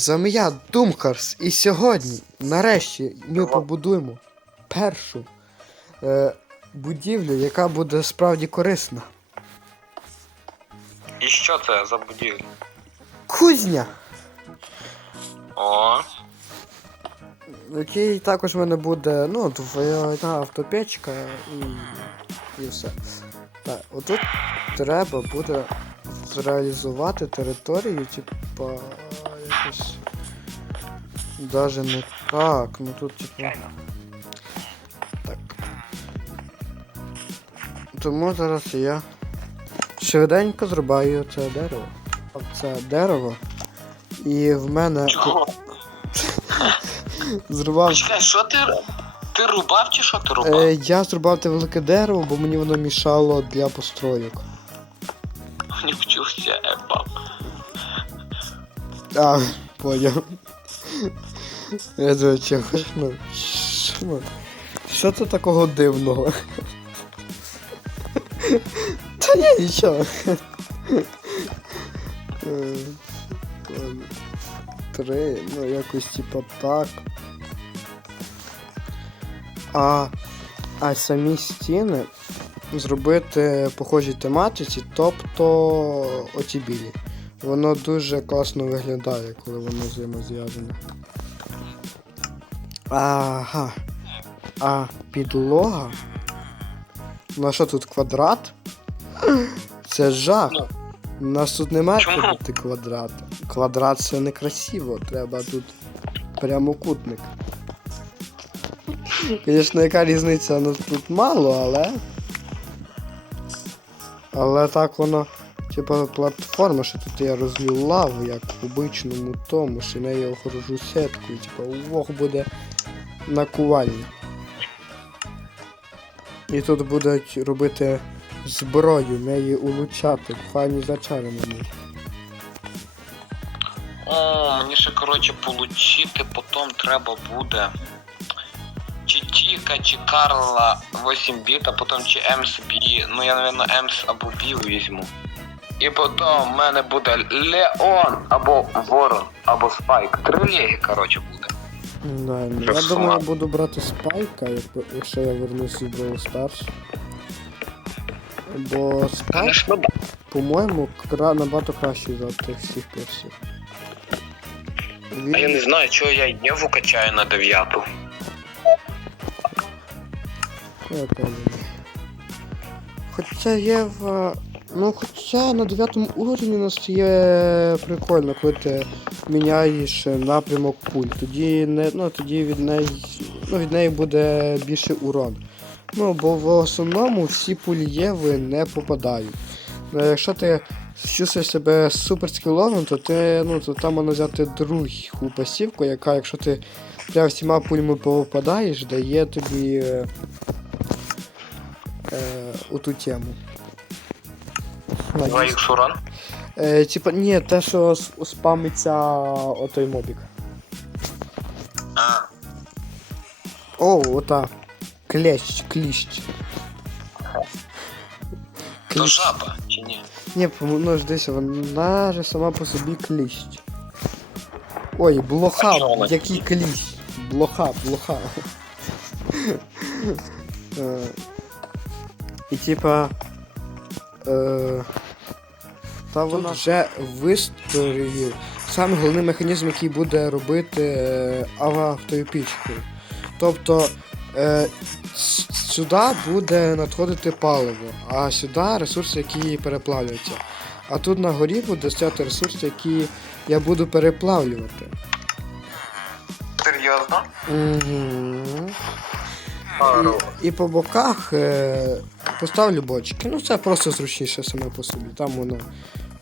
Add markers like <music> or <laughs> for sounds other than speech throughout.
Замія Думкарс. І сьогодні, нарешті, ми побудуємо першу е, будівлю, яка буде справді корисна. І що це за будівля? Кузня! О, Який також в мене буде, ну, твоя автопечка і, і все. Так, отут треба буде зреалізувати територію, типа якось. Даже не так, ну тут типа. Так. Тому зараз я швиденько зрубаю це дерево. Це дерево. І в мене чого? <laughs> зрубав. Почекай, що ти. Ти рубав чи що ти рубав? Е, я зрубав те велике дерево, бо мені воно мішало для постройок. <laughs> Не вчився. А, поняв. Я думаю, чого ж, ну, що, ну, що це такого дивного? Та ні, нічого. Е. Три, ну якось типа так. А, а самі стіни зробити похожій тематиці, тобто оці білі. Воно дуже класно виглядає, коли воно взаємозв'язане. Ага. А підлога. Ну а що тут квадрат? Це жах. У нас тут немає бути квадрат. Квадрат це некрасиво, треба тут прямокутник. Звісно, яка різниця, ну тут мало, але. Але так воно. Типа платформа, що тут я розлю лаву, як в обичному тому, що нею огорожу сетку, і типа ох буде накувальня. І тут будуть робити зброю, неї улучати, файні зачари на ній. О, мені ще, коротше, получити потім треба буде. Чи Тіка, чи Карла 8 біт, а потім чи Емс Бі. Ну я, напевно, Емс або Бі візьму. І потім в мене буде Леон або Ворон, або Спайк. Три ліги, коротше, буде. Да, я сама. думаю, буду брати спайка, як- якщо я вернусь від Brawl Stars. Бо спайк, Конечно, да. по-моєму, кра... набагато кращий за тих всіх персів. Він... А я не знаю, чого я Єву качаю на дев'яту. Я певний. Хоча є в. Ну, хоча на 9 уровні у нас є прикольно, коли ти міняєш напрямок пуль. Тоді не, ну, тоді від неї, ну, від неї буде більше урон. Ну, бо в основному всі пулі Єви не попадають. Ну, якщо ти чувствуєш себе супер скіловим, то ти, ну, то там можна взяти другу пасівку, яка, якщо ти прям всіма пулями попадаєш, дає тобі е, е, у ту тему. Ікс урон. Е, типа, ні, те, що спамиться отой мобік. А, О, ота. Клещ, кліщ. то жаба, чи ні? Ні, ну ж десь вона же сама по собі кліщ. Ой, блоха, який кліщ. Блоха, блоха. Е, І типа. Е, та вона вже вистроїв. Саме головний механізм, який буде робити е, автою пічкою. Тобто е, сюди буде надходити паливо, а сюди ресурси, які переплавлюються. А тут на горі буде стояти ресурси, які я буду переплавлювати. Серйозно? Угу. І, і по боках е, поставлю бочки. Ну це просто зручніше саме по собі. Там воно.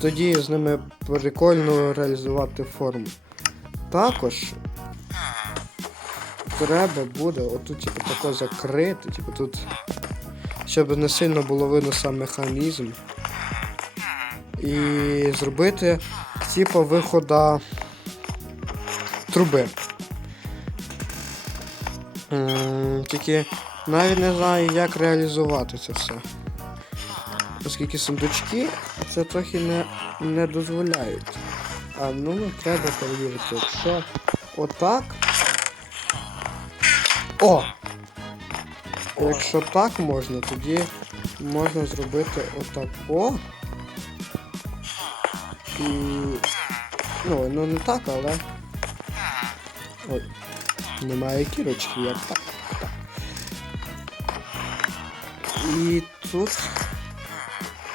Тоді з ними прикольно реалізувати форму. Також треба буде отут типу, тако закрити, типу тут, щоб не сильно було видно сам механізм. І зробити типу вихода труби. Тільки навіть не знаю, як реалізувати це все. Оскільки сундучки це трохи не, не дозволяють. А ну ну, треба перевірити. Якщо отак. О! Якщо так можна, тоді можна зробити отак о. І. Ну, ну не так, але. Ой. Немає кірочки, як так. І тут.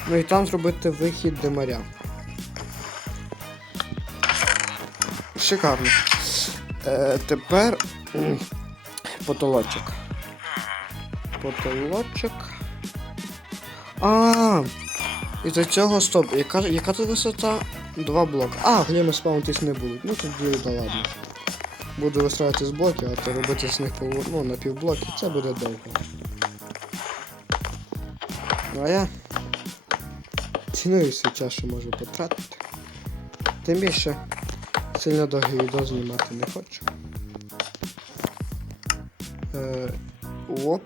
Ну і там зробити вихід димаря. Шикарно. Е, тепер потолочок. Потолочок. А, і до цього стоп. Яка, яка тут висота? Два блоки. А, гліми спаунтись не будуть. Ну тоді да ладно. Буду вистраювати з блоків, а то робити з них ну, на півблоки, це буде довго. Ну а я ціную свій час, що можу потратити. Тим більше сильно довгий відео знімати не хочу. Е, оп.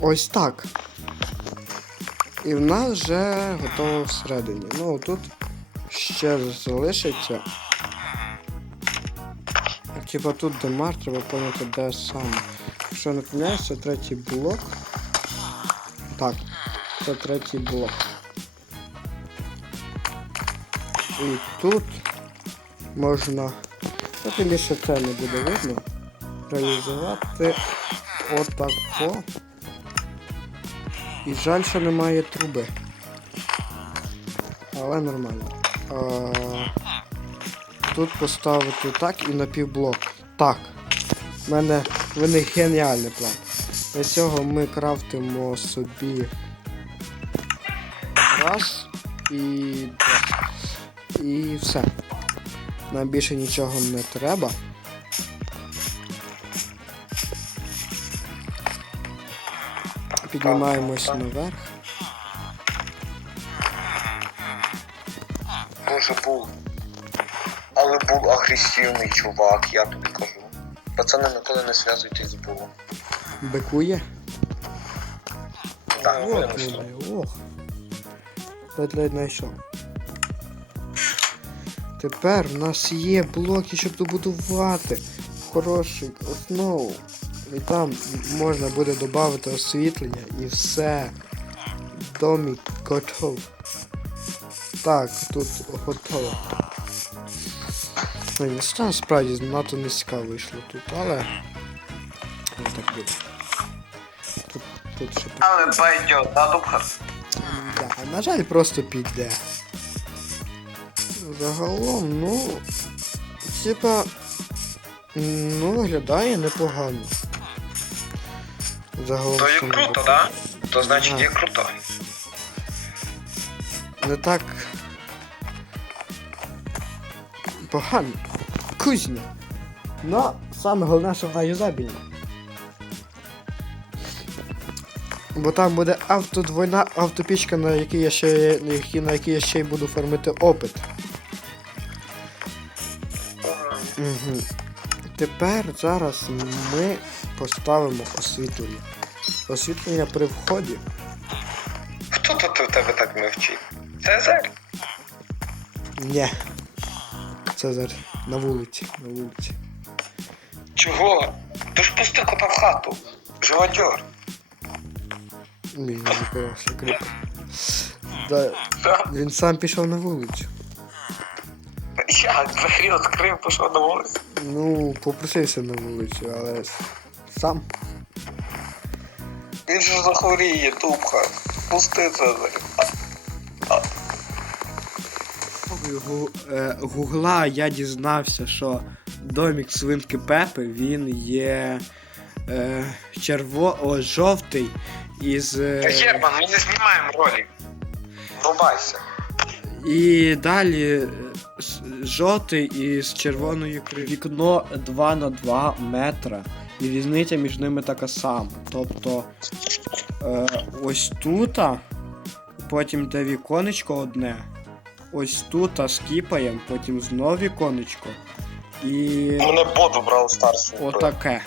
Ось так. І в нас вже готово всередині. Ну тут ще залишиться. Типа тут демар, треба поняти, де саме. Якщо не помиляюсь, це третій блок. Так, це третій блок. І тут можна. Ну, більше це не буде видно. Реалізувати отако. І жаль, що немає труби. Але нормально. А, тут поставити так і на півблок. Так. У мене виник геніальний план. Для цього ми крафтимо собі раз і два. І все. Нам більше нічого не треба. Піднімаємось наверх. Дуже був. Але був агресивний чувак, я тобі кажу. Пацани ніколи не зв'язуйтесь з булом. Бикує. Так, Ох, не знаю, ох. Ледь-ледь знайшов. Тепер в нас є блоки, щоб добудувати хорошу основу. І там можна буде додати освітлення і все. Домик готов. Так, тут готово. Ну, знаю, справді надто не цікаво вийшло тут, але. але так буде. Тут, тут ще так. Але пойдет, да, Дубха? Да, на жаль, просто піде. Загалом, ну. Типа. Ну, виглядає непогано. Загалом. То є круто, боку. да? То значить є круто. Не так. Погано. Кузня. Ну, саме головне, що вона юзабільна. Бо там буде автодвойна автопічка, на якій я ще, на якій, на якій я ще й буду фармити опит. Угу. Тепер зараз ми поставимо освітлення. Освітлення при вході. Хто тут у тебе так мовчить? Цезарь? Ні. Цезар на вулиці. На вулиці. Чого? Ти ж пусти кота в хату. Живодьор. Мій запирався кріпер. Да, Да. він сам пішов на вулицю. Як? Двері відкрив, пішов на вулицю. Ну, попросився на вулицю, але сам. Він же захворіє, Дубха. Пусти Цезарь. Гу- е, Гугла я дізнався, що домік свинки Пепи він є е, черво... О, жовтий із. е, Та Герман, ми не знімаємо ролик. Врубайся. І далі жовтий із червоною криві. Вікно 2 на 2 метра. І різниця між ними така сама. Тобто е, ось тут, потім де віконечко одне. Ось тут скіпаємо, потім знов віконечко. І Мене бот убрав старший. отаке.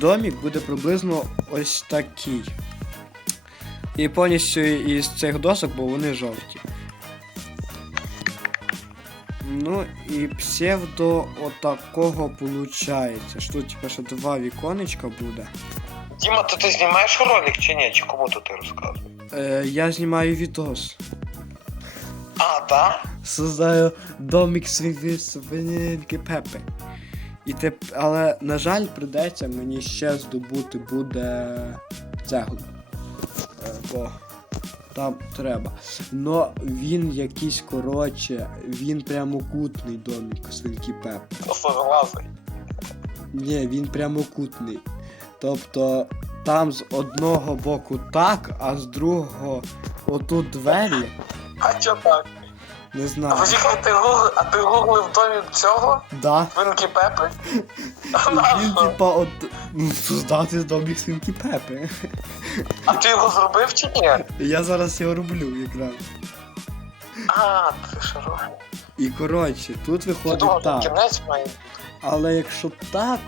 Домік буде приблизно ось такий. І повністю із цих досок, бо вони жовті. Ну і псевдо отакого получається. Що тут типа ще два віконечка буде. Діма, то ти знімаєш ролик чи ні? Чи кому то ти розказуєш? Е, я знімаю відос. А, так? Создаю домик свинки Пепи. І теп... Але, на жаль, придеться мені ще здобути буде цеглу. Е, Бо там треба. Но він якийсь коротше, він прямокутний домик свинки Пеп. Согласий. Ні, він прямокутний. Тобто там з одного боку так, а з другого отут двері. А чо так? Не А знаю. почекай, ти гугли, а ти гуглив в домі цього? Да. Свинки Пепи? <laughs> А Він типа от ну, создати домик свинки Пепи. А ти його зробив чи ні? Я зараз його роблю якраз. А, ти що робиш? І коротше, тут виходить думав, так. кінець має. Але якщо так,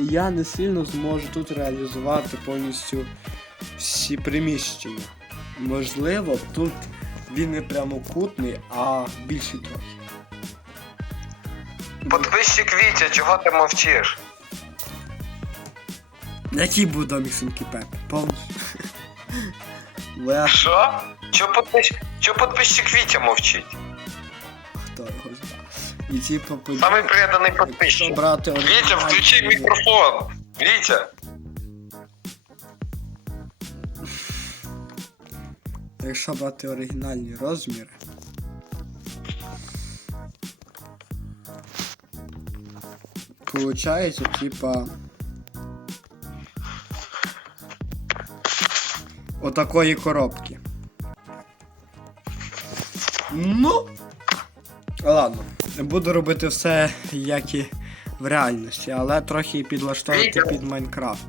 я не сильно зможу тут реалізувати повністю всі приміщення. Можливо, тут він не прямокутний, а більший трохи. Подписчик Вітя, чого ти мовчиш? Який був домик свинки Пепи? Повністю. <laughs> Лех, Що? Чо подпис... Чо подписчик Вітя мовчить? хто його знає. І Самий приєданий якщо подписчик. брати Вітя, оригінальні- включи мікрофон. Вітя. Якщо брати оригінальні розміри. Получається, типа. Отакої коробки. Ну. Ладно, буду робити все, як і в реальності, але трохи підлаштовувати Вітя. під Майнкрафт.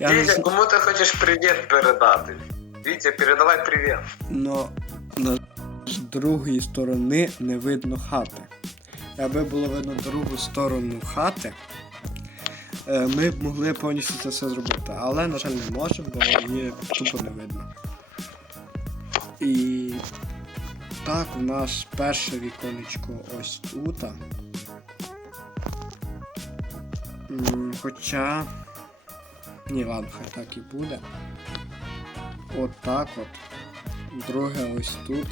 Я Вітя, кому ти хочеш привіт передати? Вітя, передавай привіт. Но на з другої сторони не видно хати. Аби було видно другу сторону хати, е, ми б могли повністю це все зробити. Але, на жаль, не можемо, бо її тупо не видно. І так, у нас перше віконечко ось тут. Хоча. Ні, ладно, хай так і буде. От так от. Друге ось тут.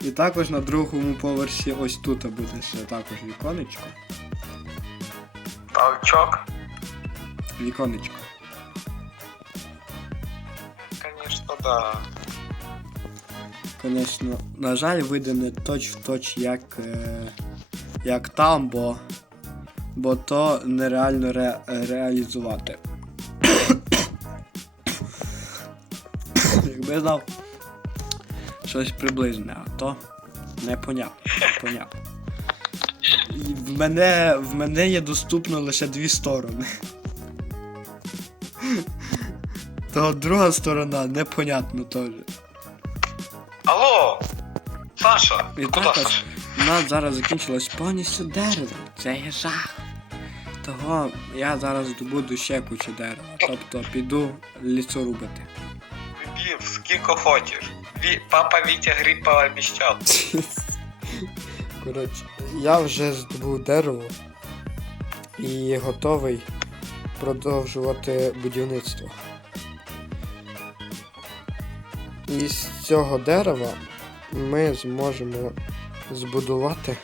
І також на другому поверсі ось тут буде ще також віконечко. Павчок. Віконечко. Звісно, да. Звісно, на жаль, вийде не точ в точ, як, е, як там, бо, бо то нереально ре, реалізувати. Якби знав щось приблизне, а то непонятно, непонятно. І в мене, в мене є доступно лише дві сторони. То друга сторона непонятно теж. Алло! Саша! І Саша? у нас зараз закінчилось повністю дерево. Це є жах. Того я зараз добуду ще кучу дерева. Тобто піду лісо рубити. Бів, скільки хочеш. Ві... Папа Вітя гриб пообіцяв. <laughs> Коротше, я вже здобув дерево і готовий продовжувати будівництво. І з цього дерева ми зможемо збудувати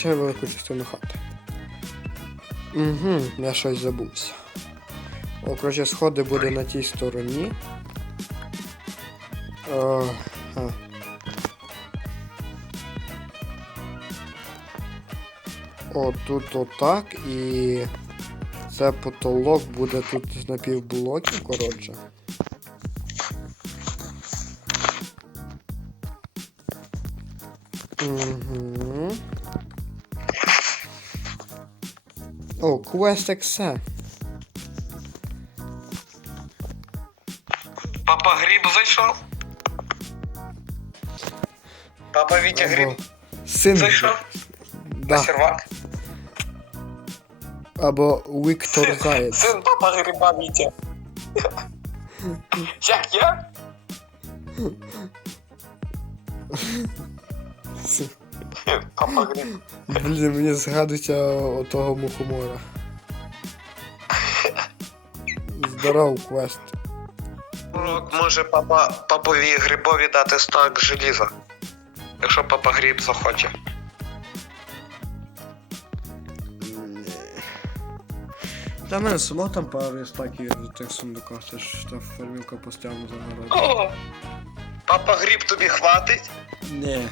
ще велику частину хати. Угу, я щось забувся. О, коротше, сходи буде на тій стороні. О, а. О, тут отак і це потолок буде тут з напівблоків, коротше. Угу. О, квест ексе. Папа гриб зайшов? Папа Вітя гриб Син. зайшов? Да. Сервак. Або Віктор Заєць. Син папа гриба Вітя. Як я? Папа гриб. Блін, мені згадується отого мухомора. Здоров, квест. Урок може папа папові грибові дати стак желіза. Якщо папа гриб захоче. Та мене само там пару стаків в тих сундуках, це ж та фармілка постійно загородить. О, папа гриб тобі хватить? Ні.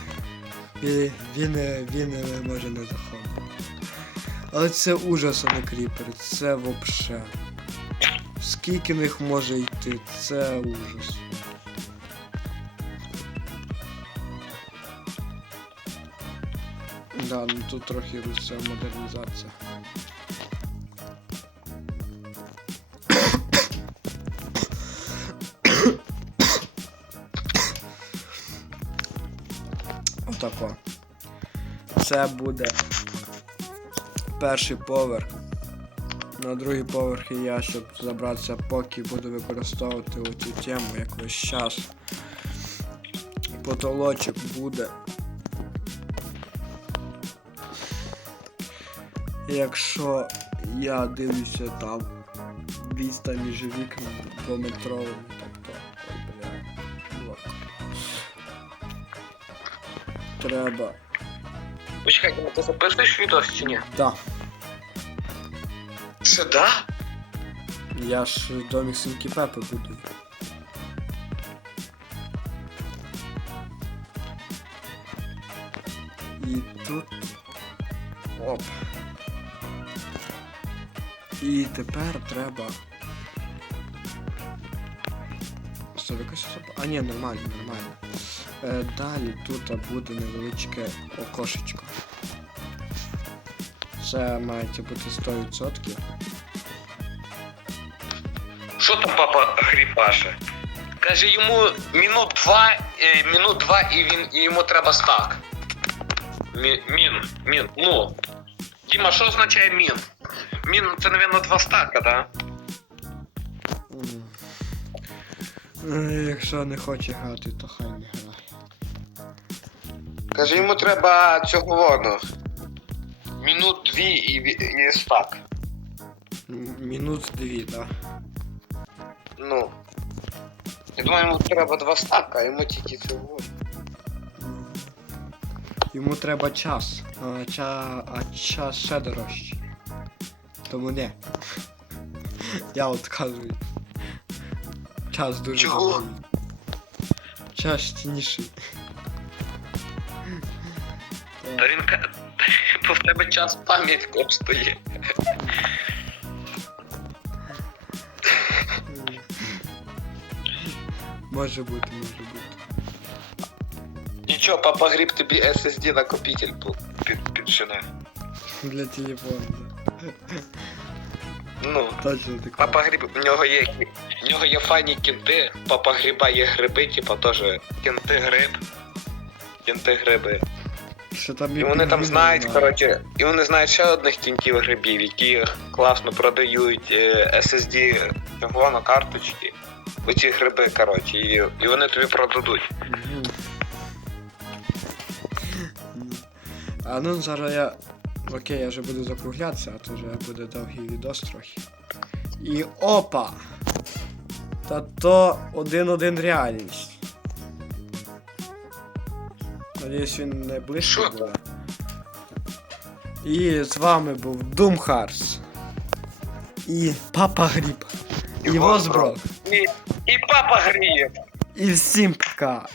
Він, він, не може не заходити. Але це ужас, а не кріпер, це вообще. Скільки них може йти, це ужас. Да, ну тут трохи це модернізація. Отако. Це буде перший поверх. На другий поверх я, щоб забратися поки буду використовувати оцю тему як весь час. Потолочок буде. Якщо я дивлюся там відстань між вікнами двометровими, Треба. Почекайте, ти записуєш відео чи ні? Да. Що, да? Я ж домик Синкі Пепи буду. І тут. Оп. І тепер треба. Стоп, якось зап- А ні, нормально, нормально. Е, далі тут буде невеличке окошечко. Це має бути 100%. Що там папа гриб? Каже, йому мінут два, е, мінут два і він і йому треба стак. Мі, мін, мін, ну. Діма, що означає мін? Мін це, мабуть, два стака, да? М. Е, Якщо не хоче грати, то хай не грає. Каже, йому треба цього воно. Мінут дві і, і стак. М, Мінут дві, так. Ну. Я думаю, йому треба два стака, а йому тільки цього. Йому треба час, а, ча... а час ще дорожчий. Тому не. Я от кажу. Час дуже Чого? Час цінніший. Він <laughs> бо в тебе час пам'ять коштує. Може бути, може бути. Нічого, папа гріб тобі SSD накопитель пу- під, піджене. Для телефону. Ну. Точно так. Папа гриб, в нього є. В нього є файні кінти, папа гриба є гриби, типа теж кінти гриб. Кінти гриби. Що там І вони там знають, коротше, і вони знають ще одних кінтів грибів, які класно продають е, SSD на карточки. Оці гриби, коротше, і, і вони тобі продадуть. А ну зараз я. Окей, я вже буду закруглятися, а то вже буде довгий відос трохи. І опа! Та то один-один реальність. Надіюсь, він не ближче буде. І з вами був Думхарс. І Папа Гріб. І Возброк. І, і папа Гріб. І всім пока.